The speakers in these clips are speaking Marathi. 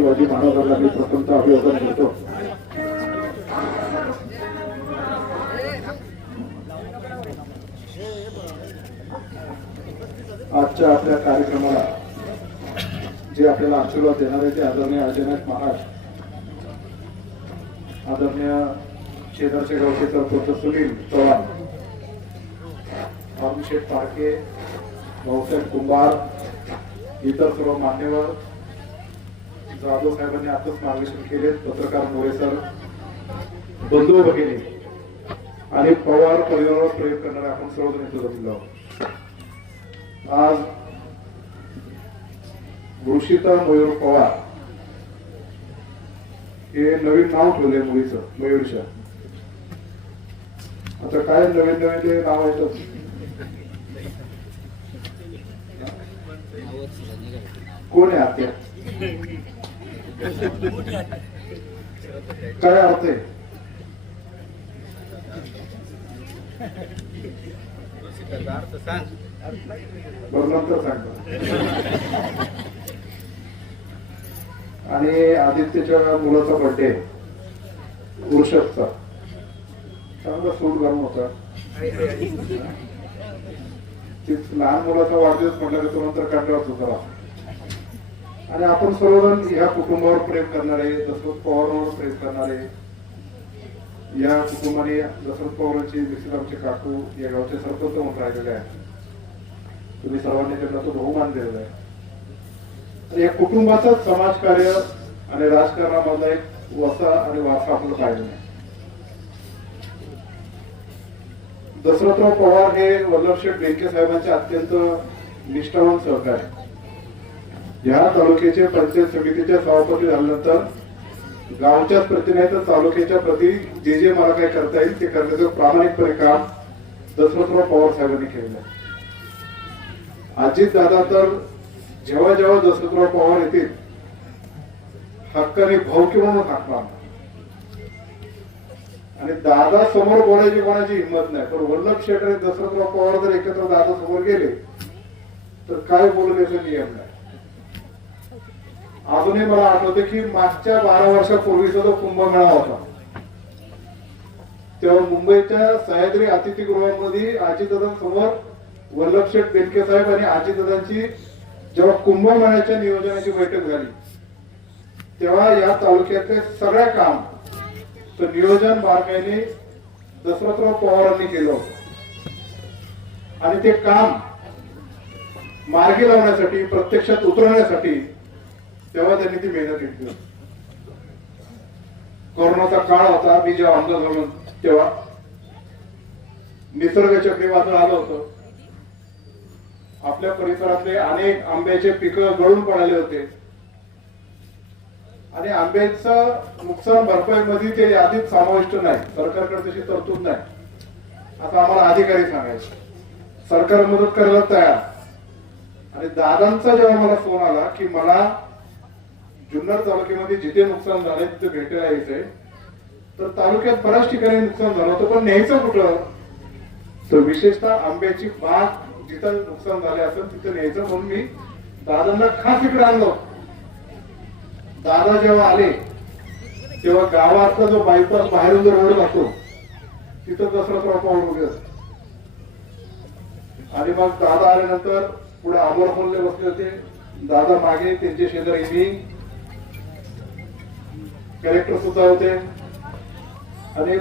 शिवाजी महाराजांना मी प्रथमतः अभिवादन करतो. आजच्या आपल्या कार्यक्रमाला जे आपल्याला आशीर्वाद देणारे ते आदरणीय अजयनाथ महाराज, आदरणीय शेजारच्या गावचे सरपंच सुनील चव्हाण, अभिषेक पारखे, भाऊसाहेब कुंभार, इतर सर्व मान्यवर, जाधव साहेबांनी आताच मार्गदर्शन केले, पत्रकार मोरे सर, बंधू भगिनी आणि पवार परिवारावर प्रयोग करणारे आपण सर्वजण इथे जमलो. आज वृषिता मयूर पवार हे नवीन नाव ठेवले मुलीचं, मयूरच्या. आता काय नवीन नवीन ते नाव येतात. कोण आहे आत्या? काय अर्थ आहे? नंतर सांगतो. आणि आदित्यच्या मुलाचा बर्थडे वृषभचा, चांगला सूट घालून होता. लहान मुलाचा वाढदिवस म्हटलं तो नंतर कंटाळत होता. आणि आपण सर्वजण ह्या कुटुंबावर प्रेम करणारे, दशरथ पवारांवर प्रेम करणारे, या कुटुंबाने दशरथ पवारांची मिसेस आमचे काकू या गावचे सरपंच म्हणून राहिलेले आहे. तुम्ही सर्वांनी त्यांना तो बहुमान दिलेला आहे. या कुटुंबाचा समाजकार्य आणि राजकारणामधला एक वसा आणि वारसा आपण पाहिलेला आहे. दशरथराव पवार हे वल्लभशेठ बेनके साहेबांचे अत्यंत निष्ठावान सहकारी. या तालुक्याचे पंचायत समितीच्या सभापती झाल्यानंतर गावच्याच प्रती नाही तर तालुक्याच्या प्रती जे जे मला काही करता येईल ते करण्याचं प्रामाणिकपणे काम दशरथराव पवार साहेबांनी केलेलं आहे. अजित दादा तर जेव्हा जेव्हा दशरथराव पवार येतील हक्काने भाऊ किंवा हाकणार. आणि दादा समोर बोलायची कोणाची हिंमत नाही. पण वल्लभशेठ आणि दशरथराव पवार जर एकत्र दादा समोर गेले तर काय बोलू द्यायचा नियम नाही. अजूनही मला आठवते की मागच्या 12 वर्षापूर्वीचा जो कुंभमेळा होता तेव्हा मुंबईच्या सह्याद्री अतिथीगृहामध्ये अजितदादांसमोर वल्लभशेठ बेनके साहेब आणि अजितदादांची जेव्हा कुंभमेळ्याच्या नियोजनाची बैठक झाली तेव्हा या तालुक्यातले सगळ्या काम तर नियोजन बारकाईने दशरथराव पवारांनी केलं होतं. आणि ते काम मार्गी लावण्यासाठी, प्रत्यक्षात उतरवण्यासाठी तेव्हा त्यांनी ती मेहनत घेतली होती. कोरोनाचा काळ होता. मी जेव्हा आमदार झालो तेव्हा निसर्ग चक्रीवादळ आलं होतं. आपल्या परिसरातले अनेक आंब्याचे पिकं गळून पडले होते आणि आंब्याचं नुकसान भरपाईमध्ये ते यादीत समाविष्ट नाही. सरकारकडे तशी तरतूद नाही असं आम्हाला अधिकारी सांगायचे. सरकार मदत करायला तयार. आणि दादांचा जेव्हा मला फोन आला की मला जुन्नर तालुक्यामध्ये जिथे नुकसान झालंय तिथे भेटायला यायचंय, तर तालुक्यात बऱ्याच ठिकाणी नुकसान झालं होतं पण न्यायचं कुठं, तर विशेषतः आंब्याची बाग जिथं नुकसान झाले असेल तिथे न्यायचं म्हणून मी दादांना खास इकडे आणलो. दादा जेव्हा आले तेव्हा गावातला जो बायपास बाहेरून जो रोड जातो तिथं दशरथराव पवार उभे असते. आणि मग दादा आल्यानंतर पुढे आमोर बोलले बसले होते. दादा मागे, त्यांचे शेजारी मी, कलेक्टर सुद्धा होते आणि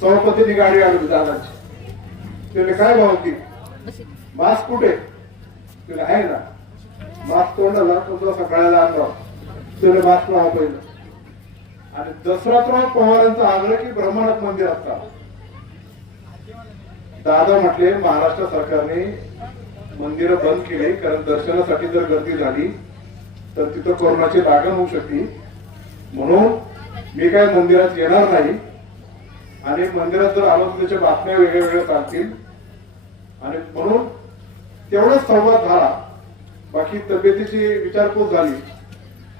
सभापतींनी गाडी आली दादाची. त्याने काय भाव की मास्क कुठे, त्याला आहे ना मास्क तोंडाला तुझा सकाळला आणला, त्याने मास्क लावा पहिलं. आणि दशरथराव पवारांचा आग्रह की ब्रह्मनाथ मंदिर असता. दादा म्हटले महाराष्ट्र सरकारने मंदिरं बंद केली कारण दर्शनासाठी जर गर्दी झाली तर तिथं कोरोनाची लागण होऊ शकते, म्हणून मी काय मंदिरात येणार नाही. आणि मंदिरात जर आलो तर त्याच्या बातम्या वेगळ्या वेगळ्या चालतील आणि म्हणून तेवढाच संवाद झाला. बाकी तब्येतीची विचारपूस झाली.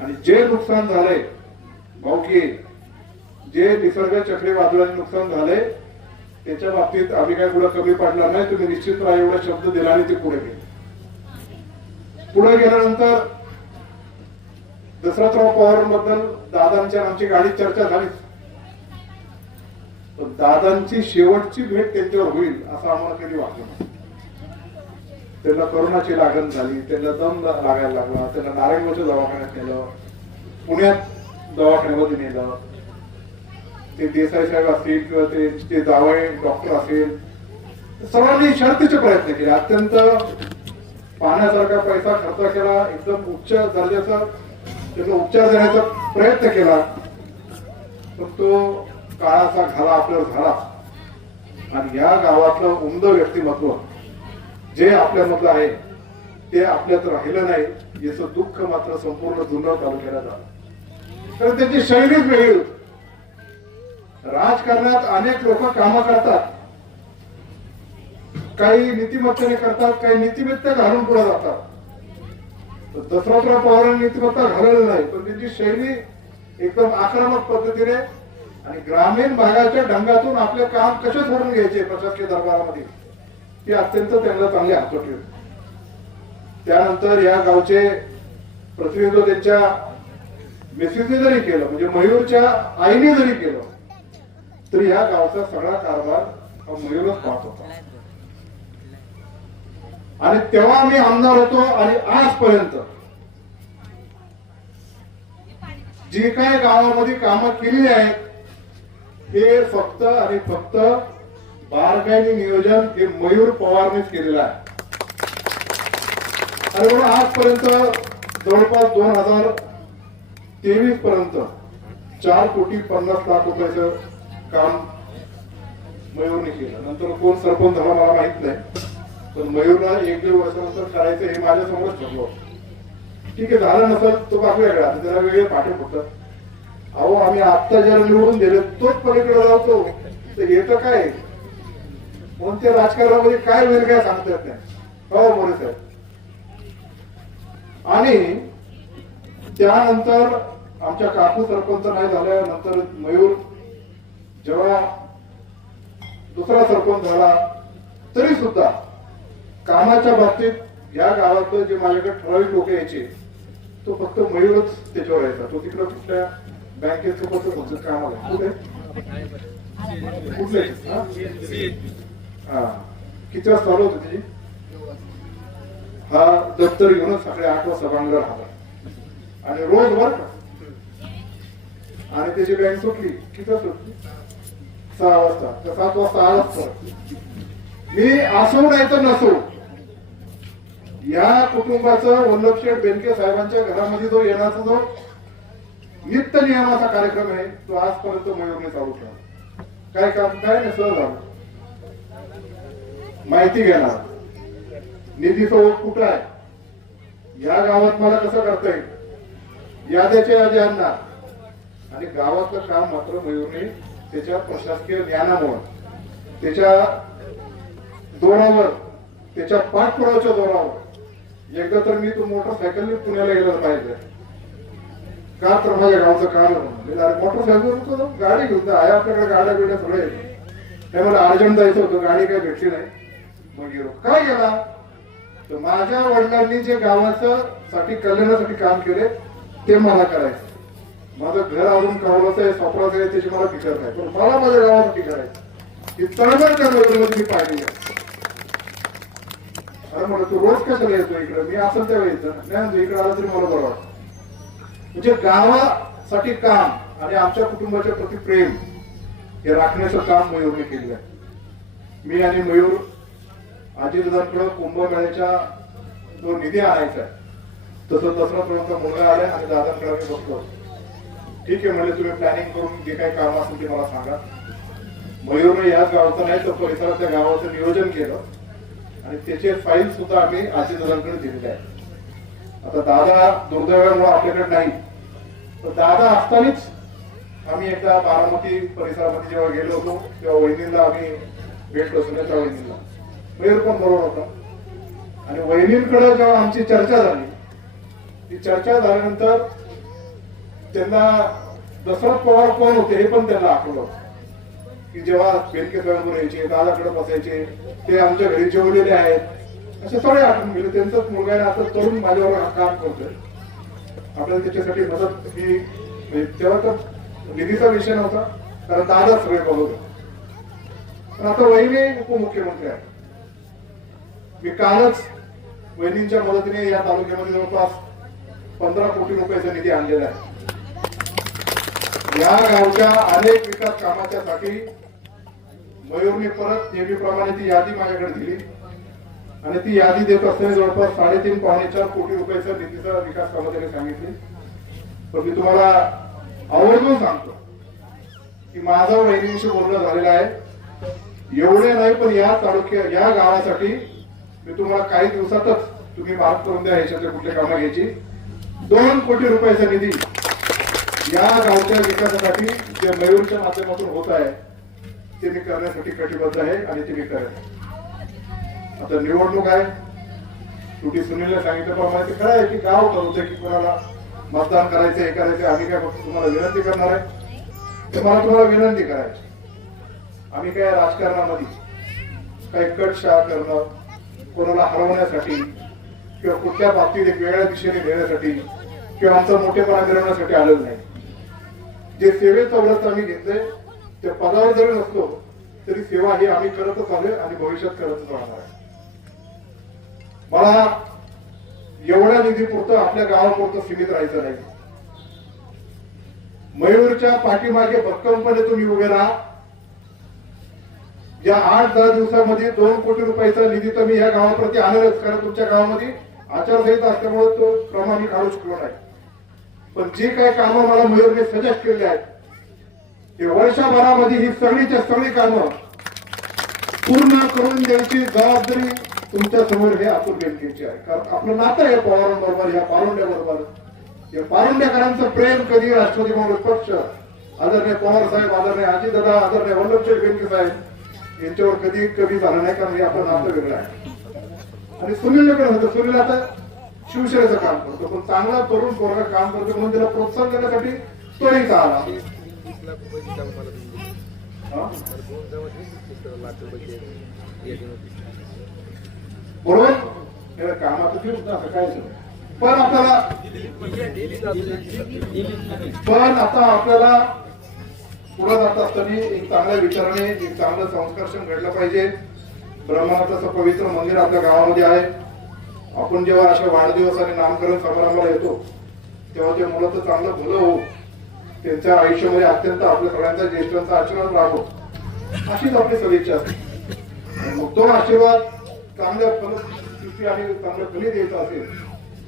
आणि जे नुकसान झालंय भाऊकी, जे निसर्ग चक्रीवादळाने नुकसान झालंय त्याच्या बाबतीत आम्ही काय पुढे कमी पडणार नाही. तुम्ही निश्चित राहा एवढा शब्द दिला आणि ते पुढे गेले. पुढे गेल्यानंतर दशरथराव पवारांबद्दल दादांच्या आमची गाडी चर्चा झालीच, पण दादांची शेवटची भेट त्यांच्यावर होईल असं आम्हाला कधी वाटलं नाही. त्यांना करोनाची लागण झाली, त्यांना दम लागायला लागला, त्यांना नारायणगावच्या दवाखान्यात नेलं, पुण्यात दवाखान्यामध्ये नेलं. ते देसाई साहेब असतील किंवा ते जावई डॉक्टर असेल, सर्वांनी शर्तीचे प्रयत्न केले. अत्यंत पाहण्यासारखा पैसा खर्च केला, एकदम उच्च दर्जाचा त्याचा उपचार देण्याचा प्रयत्न केला, पण तो काळाचा घाला आपल्यावर झाला. आणि या गावातलं उमदं व्यक्तिमत्व जे आपल्यामधलं आहे ते आपल्यात राहिलं नाही, याचं दुःख मात्र संपूर्ण जुन्नर तालुक्याला झालं. तर त्याची शैलीच वेगळी होती. राजकारणात अनेक लोक कामं करतात, काही नीतिमत्तेने करतात, काही नीतिमत्ता घालून पुढे जातात. दशरथराव पवारांनी नीतिमत्ता घालवली नाही, पण त्यांची शैली एकदम आक्रमक पद्धतीने आणि ग्रामीण भागाच्या ढंगातून आपले काम कसे सोडून घ्यायचे प्रशासकीय दरबारामध्ये ते अत्यंत त्यांना चांगले हातोटी होते. त्यानंतर या गावचे प्रतिनिधित्व त्यांच्या मिसेसने जरी केलं, म्हणजे मयूरच्या आईने जरी केलं, तरी या गावचा सगळा कारभार हा मयूरच पाहत होता. आणि तेव्हा मी आमदार होतो आणि आजपर्यंत जी काही गावामध्ये कामं केलेली आहेत हे फक्त आणि फक्त बारकाईने नियोजन हे मयूर पवारनेच केलेलं आहे. आणि म्हणून आजपर्यंत जवळपास 2023 पर्यंत 4,50,00,000 रुपयाचं काम मयूरने केलं. नंतर कोण सरपंच झाला मला माहित नाही, पण मयूरला 1-1.5 वर्षानंतर करायचं हे माझ्या समोरच ठरलं. ठीक आहे, झालं नसेल तो बाकी वेगळा, त्याला वेगळे पाठी फुटत. अहो आम्ही आत्ता ज्याला निवडून दिले तोच पलीकडे जातो, तर येतं काय म्हणून ते राजकारणामध्ये काय होईल काय सांगता येत नाही. हो मोरे साहेब. आणि त्यानंतर आमच्या काकू सरपंच नाही झाल्यानंतर मयूर जेव्हा दुसरा सरपंच झाला तरी सुद्धा कामाच्या बाबतीत या गावातलं जे माझ्याकडे ठराविक लोक यायचे तो फक्त मयूरच त्याच्यावर यायचा. तो तिकडे कुठल्या बँकेचं कसं काम आलं कुठे कुठले हा किती वाजता चालू होती त्याची हा दप्तर घेऊनच सकाळी 8 वाजता सभांगण राहला आणि रोज वर आणि त्याची बँक सुटली किती सुटली 6 वाजता तर 7 वाजता आलाच. मी असो नाही तर नसो या कुटुंबाचं वल्लभशेठ बेनके साहेबांच्या घरामध्ये जो येण्याचा जो नित्य नियमाचा कार्यक्रम आहे तो आजपर्यंत मयूरने चालू केला. काय काम काय नाही, सहज झालं. माहिती घेणार, निधीचा ओघ कुठं आहे, या गावात मला कसं करता येईल, याद्याच्या यादी आणणार आणि गावातलं काम मात्र मयूरने त्याच्या प्रशासकीय ज्ञानामुळे त्याच्या जोरावर त्याच्या पाठपुराव्याच्या जोरावर एकदा तर मी तो मोटरसायकलने पुण्याला गेला पाहिजे का तर माझ्या गावचं काम मोटरसायकल गाडी घेऊन आहे आपल्याकडे गाड्या बिड्या सगळे त्यामुळे अर्जंट जायचं होतं, गाडी काही भेटली नाही. मग गेलो काय गेला तर माझ्या वडिलांनी जे गावाचं साठी कल्याणासाठी काम केले ते मला करायचं. माझं घर अजून कवलाचं आहे, सफराचं आहे, त्याची मला फिकर नाही, पण मला माझ्या गावासाठी करायचं ही तळमळ त्या मी पाहिली. अरे म्हणलं तू रोज कशाला येतो इकडे, मी असं तेव्हा यायचं नाही, इकडे आला तरी मला बरं वाटतं. म्हणजे गावासाठी काम आणि आमच्या कुटुंबाच्या प्रति प्रेम हे राखण्याचं काम मयूरने केलेलं आहे. मी आणि मयूर आजीदादांकडे कुंभमेळ्याच्या जो निधी आणायचा आहे तसं दसरा मुलगा आलाय आणि दादांकडे आम्ही बसलो. ठीक आहे म्हणजे तुम्ही प्लॅनिंग करून जे काही काम असेल ते मला सांगा. मयूरने याच गावाचं नाही तर परिसरातल्या गावाचं नियोजन केलं आणि त्याचे फाईल सुद्धा आम्ही आजीदादांकडे दिलेले आहे. आता दादा दुर्दैवामुळे आपल्याकडे नाही, तर दादा असतानाच आम्ही एकदा बारामती परिसरामध्ये जेव्हा गेलो होतो तेव्हा वहिनीला आम्ही भेटलो, सुनेत्रा वहिनीला. मयूर पण बरोबर होता आणि वहिनींकडे जेव्हा आमची चर्चा झाली ती चर्चा झाल्यानंतर त्यांना दशरथ पवार कोण होते हे पण त्यांना आठवलं की जेव्हा बेनके साहेबांवर यायचे, दादाकडे बसायचे, ते आमच्या घरी जेवलेले आहेत, असे सगळे आठवून गेले. त्यांचाच मुलगा आता तरुण माझ्यावर काम करतोय. आपल्याला त्याच्यासाठी मदत ही म्हणजे तेव्हा तर निधीचा विषय नव्हता, कारण दादा सगळे बघत होते. पण आता वहिनी उपमुख्यमंत्री आहे. मी कालच वहिनींच्या मदतीने या तालुक्यामध्ये जवळपास 15 कोटी रुपयाचा निधी आणलेला आहे. या गावच्या अनेक विकास कामाच्या साठी मयूरने परत नेहमीप्रमाणे ती यादी माझ्याकडे दिली आणि ती यादी देत असताना जवळपास 3.5-4 कोटी रुपयाचा निधीचा विकास कामं त्यांनी सांगितली. पण मी तुम्हाला आवर्जून सांगतो की माझं वहिनींशी बोलणं झालेलं आहे. एवढे नाही पण या या गावासाठी मी तुम्हाला काही दिवसातच तुम्ही मार्क करून द्या ह्याच्यातले कुठले कामं घ्यायची. 2 कोटी रुपयाचा निधी या गावच्या विकासासाठी जे मयूरच्या माध्यमातून होत आहे ते मी करण्यासाठी कटिबद्ध आहे आणि ते मी करेन. आता निवडणूक आहे. शेवटी सुनीलने सांगितल्याप्रमाणे ते खरं आहे की गाव ठरवते की कोणाला मतदान करायचं हे करायचं. आम्ही काय फक्त तुम्हाला विनंती करणार आहे, ते मला तुम्हाला विनंती करायची. आम्ही काय राजकारणामध्ये काही कटशाह करणं, कोणाला हरवण्यासाठी किंवा कुठल्या बाबतीत एक वेगळ्या दिशेने नेण्यासाठी किंवा आमचा मोठेपणा मिळवण्यासाठी आलेलं नाही. जे सेवेचं व्रत आम्ही घेतलंय ते पदावर जरी नसलो तरी सेवा ही आम्ही करतच आलोय आणि भविष्यात करतच राहणार आहे. मला एवढ्या निधी पुरतं आपल्या गावापुरतं सीमित राहायचं नाही. मयूरच्या पाठीमागे भक्कमपणे तुम्ही उभे राहा. या 8-10 दिवसामध्ये 2 कोटी रुपयाचा निधी तर मी या गावाप्रती आणलंच, कारण तुमच्या गावामध्ये आचारसंहिता असल्यामुळे तो क्रमाने काढू शकलो नाही. पण जे काही कामं मला मयूरने सजेस्ट केले आहेत ते वर्षभरामध्ये ही सगळीच्या सगळी कामं पूर्ण करून द्यायची जबाबदारी तुमच्या समोर हे अतुल बेनकेची आहे. कारण आपलं नातं आहे पवारांबरोबर, या पारुंड्याबरोबर. या पारुंड्याकरांचं प्रेम कधी राष्ट्रवादी काँग्रेस पक्ष, आदरणीय पवार साहेब, आदरणीय अजितदादा, आदरणीय वल्लभशेठ बेनके साहेब यांच्यावर कधी कमी झालं नाही, कारण हे आपलं नातं वेगळं आहे. आणि सुनील पण होतं. सुनील आता शिवसेनेचं काम करतो, पण चांगला तरुण पोरगा काम करतो म्हणून त्याला प्रोत्साहन देण्यासाठी तोही आला. बरोबर कामाचं ते होतं असं काय. पण आता आपल्याला पुढे जात असताना एक चांगल्या विचाराने एक चांगलं संस्कर्षण घडलं पाहिजे. ब्रह्मनाथाचं असं पवित्र मंदिर आपल्या गावामध्ये आहे. आपण जेव्हा अशा वाढदिवस आणि नामकरण समारंभाला येतो तेव्हा ते मुलाचं चांगलं भलं हो, त्यांच्या आयुष्यामध्ये अत्यंत आपल्या सगळ्यांचा ज्येष्ठांचा आशीर्वाद राहावं अशीच आपली सदिच्छा असते. मग तो आशीर्वाद चांगल्या फलश्रुती आणि चांगलं फली द्यायचं असेल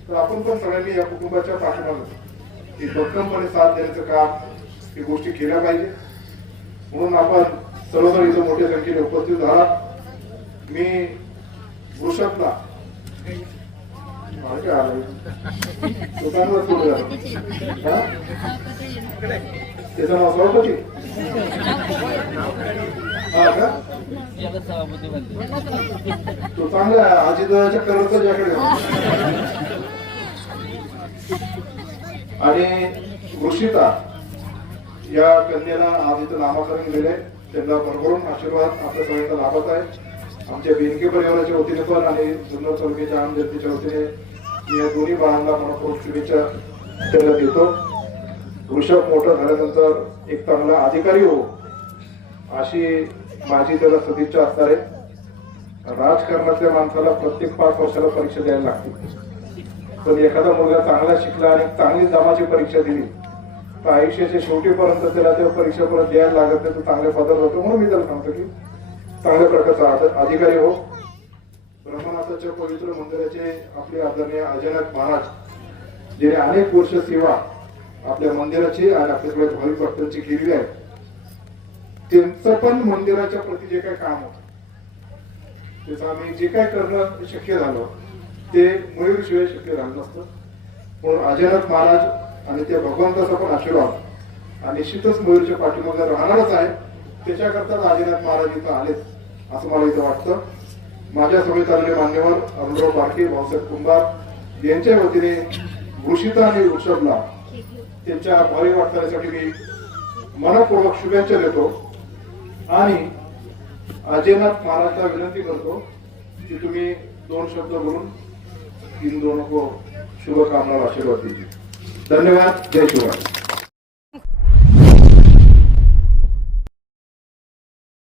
तर आपण पण सगळ्यांनी या कुटुंबाच्या पाठीमागे एक भक्कमपणे साथ देण्याचं काम ही गोष्टी केल्या पाहिजे. म्हणून आपण सर्वजण इथं मोठ्या संख्येने उपस्थित झाला. मी वृषभला दुकानवर सुरू झालं, त्याचं नाव सभापती. हा का तो चांगला अजितदादाच्या कलरचा जॅकेट आणि वृषिता या कन्याला आज इथं नामाकरण दिले. त्यांना भरभरून आशीर्वाद आपल्या सगळ्यांचा लाभत आहे. आमच्या बेनके परिवाराच्या वतीने पण आणि जुन्नर तालुक्याच्या आम जनतेच्या वतीने मी या दोन्ही बाळांना मनपूर्वक शुभेच्छा त्यांना देतो. वृषभ मोठं झाल्यानंतर एक चांगला अधिकारी हो अशी माझी त्याला सदिच्छा असणार आहे. राजकारणातल्या माणसाला प्रत्येक 5 वर्षाला परीक्षा द्यायला लागते, पण एखादा मुलगा चांगला शिकला आणि चांगली दमाची परीक्षा दिली तर आयुष्याच्या शेवटीपर्यंत त्याला त्या परीक्षा परत द्यायला लागत नाही, तो चांगल्या पदावर होतो. म्हणून मी त्याला सांगतो की चांगल्या प्रकारचा अधिकारी हो. ब्रह्मनाथाच्या पवित्र मंदिराचे आपले आदरणीय अजयनाथ महाराज ज्याने अनेक वर्ष सेवा आपल्या मंदिराची आणि आपल्या सगळ्या भाविक भक्तांची केली आहे, त्यांचं पण मंदिराच्या प्रती जे काही काम होतं त्याचं आम्ही जे काय करणं शक्य झालं ते मयूरशिवाय शक्य झालं नसतं. म्हणून अजयनाथ महाराज आणि त्या भगवंताचा पण आशीर्वाद आणि निश्चितच मयूरच्या पाठीमागे राहणारच आहे. त्याच्याकरताच अजयनाथ महाराज इथं आलेत असं मला इथं वाटतं. माझ्या समेत आलेले मान्यवर अरुणराव बारके, भाऊसाहेब कुंभार यांच्या वतीने वृषिता आणि वृषभला त्यांच्या भावी वाटचालीसाठी मी मनपूर्वक शुभेच्छा देतो आणि अजयनाथ महाराजला विनंती करतो की तुम्ही 2 शब्द बोलून इन दोनों को शुभकामना आशीर्वाद दीजिए. धन्यवाद. जय शिवराय.